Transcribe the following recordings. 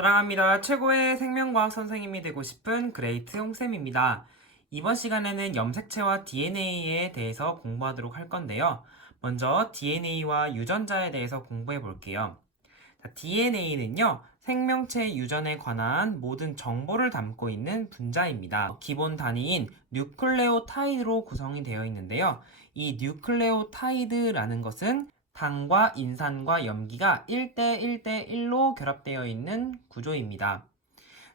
사랑합니다. 최고의 생명과학 선생님이 되고 싶은 그레이트 홍쌤입니다. 이번 시간에는 염색체와 DNA에 대해서 공부하도록 할 건데요. 먼저 DNA와 유전자에 대해서 공부해 볼게요. DNA는요, 생명체 유전에 관한 모든 정보를 담고 있는 분자입니다. 기본 단위인 뉴클레오타이드로 구성이 되어 있는데요. 이 뉴클레오타이드라는 것은 당과 인산과 염기가 1대 1대 1로 결합되어 있는 구조입니다.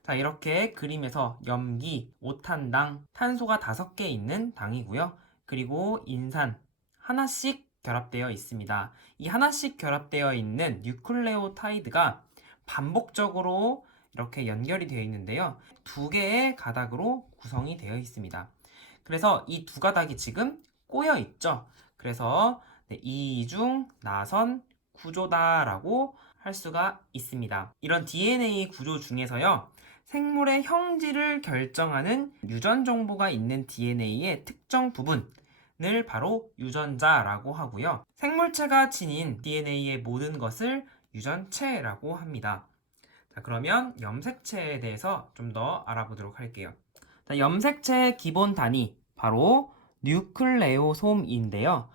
자, 이렇게 그림에서 염기, 오탄당, 탄소가 5개 있는 당이고요. 그리고 인산 하나씩 결합되어 있습니다. 이 하나씩 결합되어 있는 뉴클레오타이드가 반복적으로 이렇게 연결이 되어 있는데요. 2개의 가닥으로 구성이 되어 있습니다. 그래서 이 2가닥이 지금 꼬여 있죠. 그래서 이중 나선 구조다라고 할 수가 있습니다. 이런 DNA 구조 중에서요. 생물의 형질을 결정하는 유전 정보가 있는 DNA의 특정 부분을 바로 유전자라고 하고요. 생물체가 지닌 DNA의 모든 것을 유전체라고 합니다. 자, 그러면 염색체에 대해서 좀 더 알아보도록 할게요. 자, 염색체의 기본 단위 바로 뉴클레오솜인데요.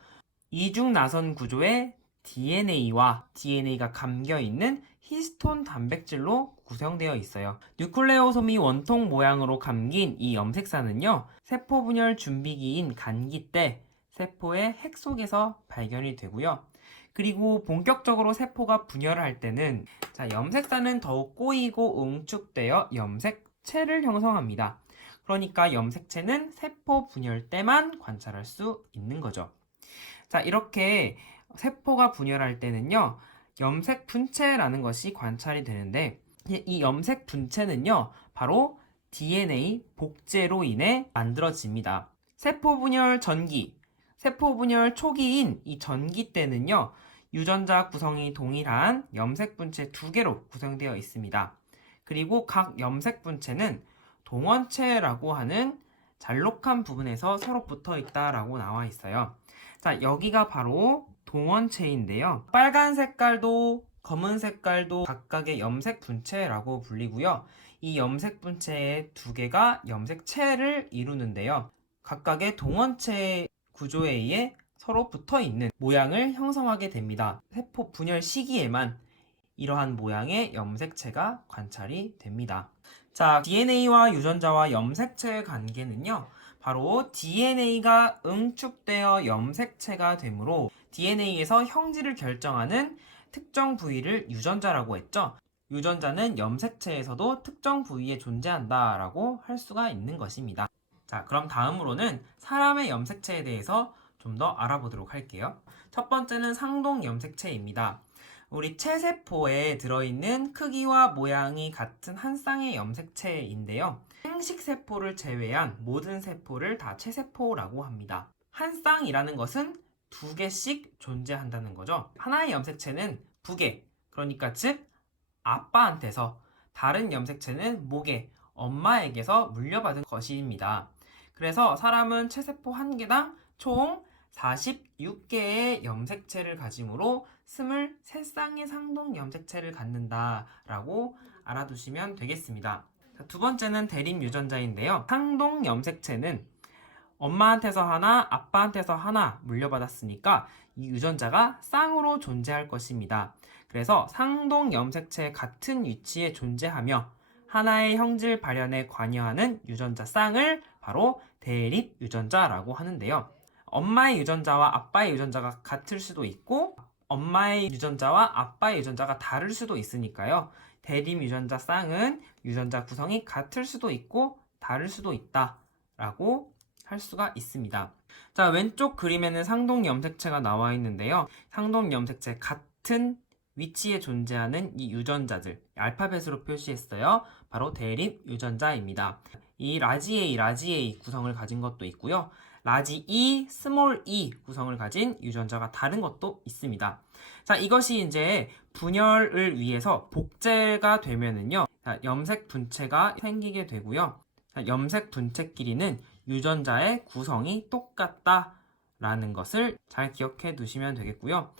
이중 나선 구조의 DNA와 DNA가 감겨있는 히스톤 단백질로 구성되어 있어요. 뉴클레오솜이 원통 모양으로 감긴 이 염색사는요, 세포 분열 준비기인 간기 때 세포의 핵 속에서 발견이 되고요. 그리고 본격적으로 세포가 분열을 할 때는 염색사는 더욱 꼬이고 응축되어 염색체를 형성합니다. 그러니까 염색체는 세포 분열 때만 관찰할 수 있는 거죠. 자, 이렇게 세포가 분열할 때는요, 염색 분체라는 것이 관찰이 되는데, 이 염색 분체는요, 바로 DNA 복제로 인해 만들어집니다. 세포 분열 전기, 세포 분열 초기인 이 전기 때는요, 유전자 구성이 동일한 염색 분체 2개로 구성되어 있습니다. 그리고 각 염색 분체는 동원체라고 하는 잘록한 부분에서 서로 붙어 있다라고 나와 있어요. 자, 여기가 바로 동원체인데요. 빨간 색깔도 검은 색깔도 각각의 염색 분체라고 불리고요. 이 염색 분체의 2개가 염색체를 이루는데요. 각각의 동원체 구조에 의해 서로 붙어 있는 모양을 형성하게 됩니다. 세포 분열 시기에만 이러한 모양의 염색체가 관찰이 됩니다. 자, DNA와 유전자와 염색체의 관계는요, 바로 DNA가 응축되어 염색체가 되므로 DNA에서 형질을 결정하는 특정 부위를 유전자라고 했죠. 유전자는 염색체에서도 특정 부위에 존재한다라고 할 수가 있는 것입니다. 자, 그럼 다음으로는 사람의 염색체에 대해서 좀 더 알아보도록 할게요. 첫 번째는 상동 염색체입니다. 우리 체세포에 들어있는 크기와 모양이 같은 한 쌍의 염색체인데요. 생식세포를 제외한 모든 세포를 다 체세포라고 합니다. 한 쌍이라는 것은 2개씩 존재한다는 거죠. 하나의 염색체는 부계, 그러니까 즉 아빠한테서, 다른 염색체는 모계, 엄마에게서 물려받은 것입니다. 그래서 사람은 체세포 1개당 총 46개의 염색체를 가지므로 23쌍의 상동 염색체를 갖는다라고 알아두시면 되겠습니다. 자, 두 번째는 대립 유전자인데요. 상동 염색체는 엄마한테서 하나, 아빠한테서 하나 물려받았으니까 이 유전자가 쌍으로 존재할 것입니다. 그래서 상동 염색체 같은 위치에 존재하며 하나의 형질 발현에 관여하는 유전자 쌍을 바로 대립 유전자라고 하는데요. 엄마의 유전자와 아빠의 유전자가 같을 수도 있고 엄마의 유전자와 아빠의 유전자가 다를 수도 있으니까요. 대립 유전자 쌍은 유전자 구성이 같을 수도 있고 다를 수도 있다라고 할 수가 있습니다. 자, 왼쪽 그림에는 상동 염색체가 나와 있는데요. 상동 염색체 같은 위치에 존재하는 이 유전자들, 알파벳으로 표시했어요. 바로 대립 유전자입니다. 이 라지 A 구성을 가진 것도 있고요. 라지 E, 스몰 e 구성을 가진 유전자가 다른 것도 있습니다. 자, 이것이 이제 분열을 위해서 복제가 되면은요, 염색 분체가 생기게 되고요. 염색 분체끼리는 유전자의 구성이 똑같다라는 것을 잘 기억해 두시면 되겠고요.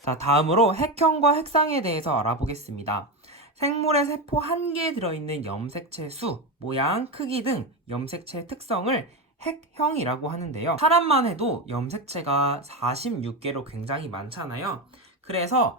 자, 다음으로 핵형과 핵상에 대해서 알아보겠습니다. 생물의 세포 한 개에 들어있는 염색체 수, 모양, 크기 등 염색체의 특성을 핵형이라고 하는데요. 사람만 해도 염색체가 46개로 굉장히 많잖아요. 그래서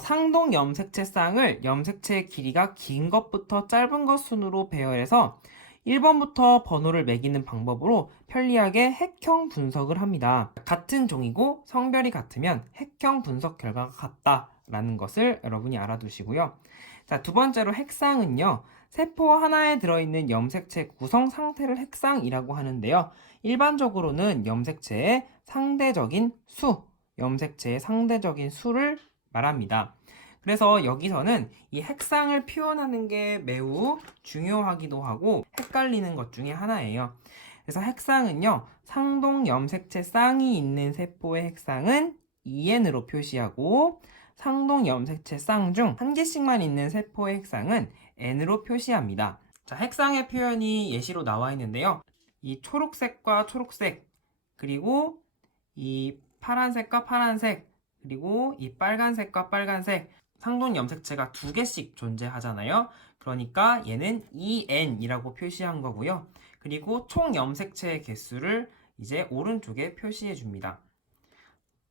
상동 염색체 쌍을 염색체의 길이가 긴 것부터 짧은 것 순으로 배열해서 1번부터 번호를 매기는 방법으로 편리하게 핵형 분석을 합니다. 같은 종이고 성별이 같으면 핵형 분석 결과가 같다라는 것을 여러분이 알아두시고요. 자, 두 번째로 핵상은요. 세포 하나에 들어있는 염색체 구성 상태를 핵상이라고 하는데요. 일반적으로는 염색체의 상대적인 수를 말합니다. 그래서 여기서는 이 핵상을 표현하는 게 매우 중요하기도 하고 헷갈리는 것 중에 하나예요. 그래서 핵상은요, 상동 염색체 쌍이 있는 세포의 핵상은 EN으로 표시하고 상동 염색체 쌍 중 한 개씩만 있는 세포의 핵상은 N으로 표시합니다. 자, 핵상의 표현이 예시로 나와 있는데요. 이 초록색과 초록색, 그리고 이 파란색과 파란색, 그리고 이 빨간색과 빨간색, 상동 염색체가 두 개씩 존재하잖아요. 그러니까 얘는 EN이라고 표시한 거고요. 그리고 총 염색체의 개수를 이제 오른쪽에 표시해 줍니다.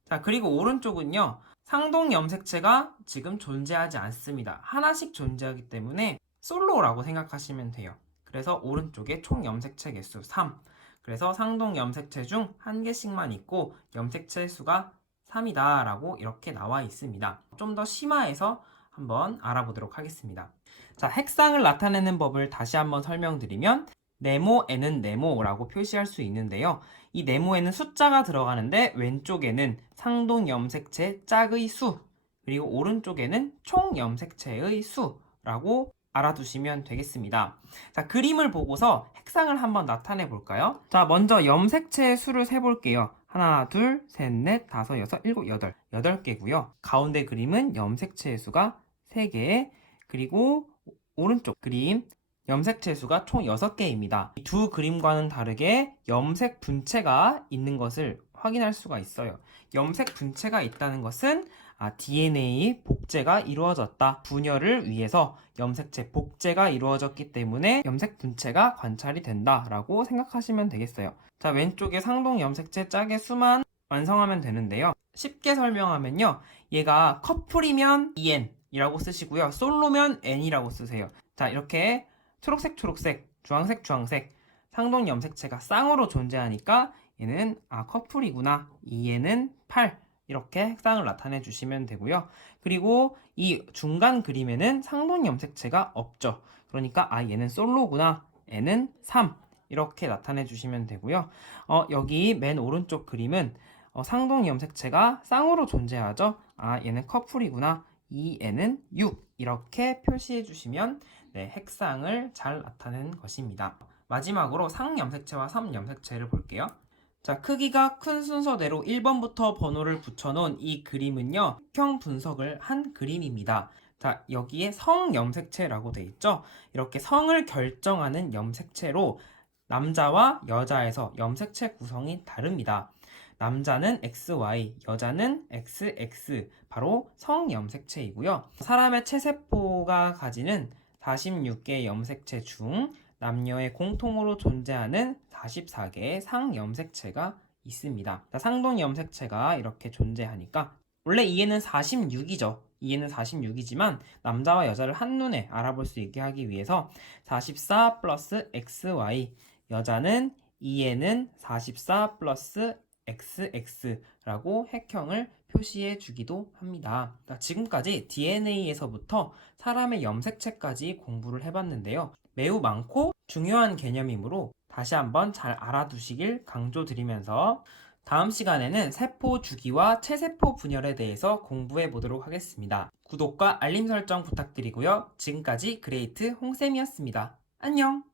자, 그리고 오른쪽은요. 상동 염색체가 지금 존재하지 않습니다. 하나씩 존재하기 때문에 솔로라고 생각하시면 돼요. 그래서 오른쪽에 총 염색체 개수 3. 그래서 상동 염색체 중 한 개씩만 있고 염색체 수가 3이다 라고 이렇게 나와 있습니다. 좀 더 심화해서 한번 알아보도록 하겠습니다. 자, 핵상을 나타내는 법을 다시 한번 설명드리면 네모에는 네모라고 표시할 수 있는데요. 이 네모에는 숫자가 들어가는데 왼쪽에는 상동 염색체 짝의 수, 그리고 오른쪽에는 총 염색체의 수라고 알아두시면 되겠습니다. 자, 그림을 보고서 핵상을 한번 나타내 볼까요? 자, 먼저 염색체의 수를 세볼게요. 하나, 둘, 셋, 넷, 다섯, 여섯, 일곱, 여덟. 8개고요. 가운데 그림은 염색체의 수가 3개, 그리고 오른쪽 그림 염색체 수가 총 6개입니다. 이 두 그림과는 다르게 염색 분체가 있는 것을 확인할 수가 있어요. 염색 분체가 있다는 것은 DNA 복제가 이루어졌다. 분열을 위해서 염색체 복제가 이루어졌기 때문에 염색 분체가 관찰이 된다라고 생각하시면 되겠어요. 자, 왼쪽에 상동 염색체 짝의 수만 완성하면 되는데요. 쉽게 설명하면요. 얘가 커플이면 EN이라고 쓰시고요. 솔로면 N이라고 쓰세요. 자, 이렇게 초록색, 초록색, 주황색, 주황색 상동 염색체가 쌍으로 존재하니까 얘는 커플이구나. EN은 8. 이렇게 핵상을 나타내 주시면 되고요. 그리고 이 중간 그림에는 상동 염색체가 없죠. 그러니까 얘는 솔로구나. N은 3. 이렇게 나타내 주시면 되고요. 여기 맨 오른쪽 그림은 상동 염색체가 쌍으로 존재하죠. 얘는 커플이구나. 이 N은 6. 이렇게 표시해 주시면 핵상을 잘 나타내는 것입니다. 마지막으로 상염색체와 삼염색체를 볼게요. 자, 크기가 큰 순서대로 1번부터 번호를 붙여놓은 이 그림은요, 핵형 분석을 한 그림입니다. 자, 여기에 성염색체라고 돼 있죠? 이렇게 성을 결정하는 염색체로 남자와 여자에서 염색체 구성이 다릅니다. 남자는 XY, 여자는 XX, 바로 성염색체이고요. 사람의 체세포가 가지는 46개의 염색체 중 남녀의 공통으로 존재하는 44개의 상염색체가 있습니다. 상동 염색체가 이렇게 존재하니까 원래 이해는 46이죠. 이해는 46이지만 남자와 여자를 한눈에 알아볼 수 있게 하기 위해서 44 플러스 XY, 여자는 이해는 44 플러스 XX라고 핵형을 표시해 주기도 합니다. 지금까지 DNA에서부터 사람의 염색체까지 공부를 해봤는데요. 매우 많고 중요한 개념이므로 다시 한번 잘 알아두시길 강조드리면서 다음 시간에는 세포 주기와 체세포 분열에 대해서 공부해 보도록 하겠습니다. 구독과 알림 설정 부탁드리고요. 지금까지 그레이트 홍쌤이었습니다. 안녕!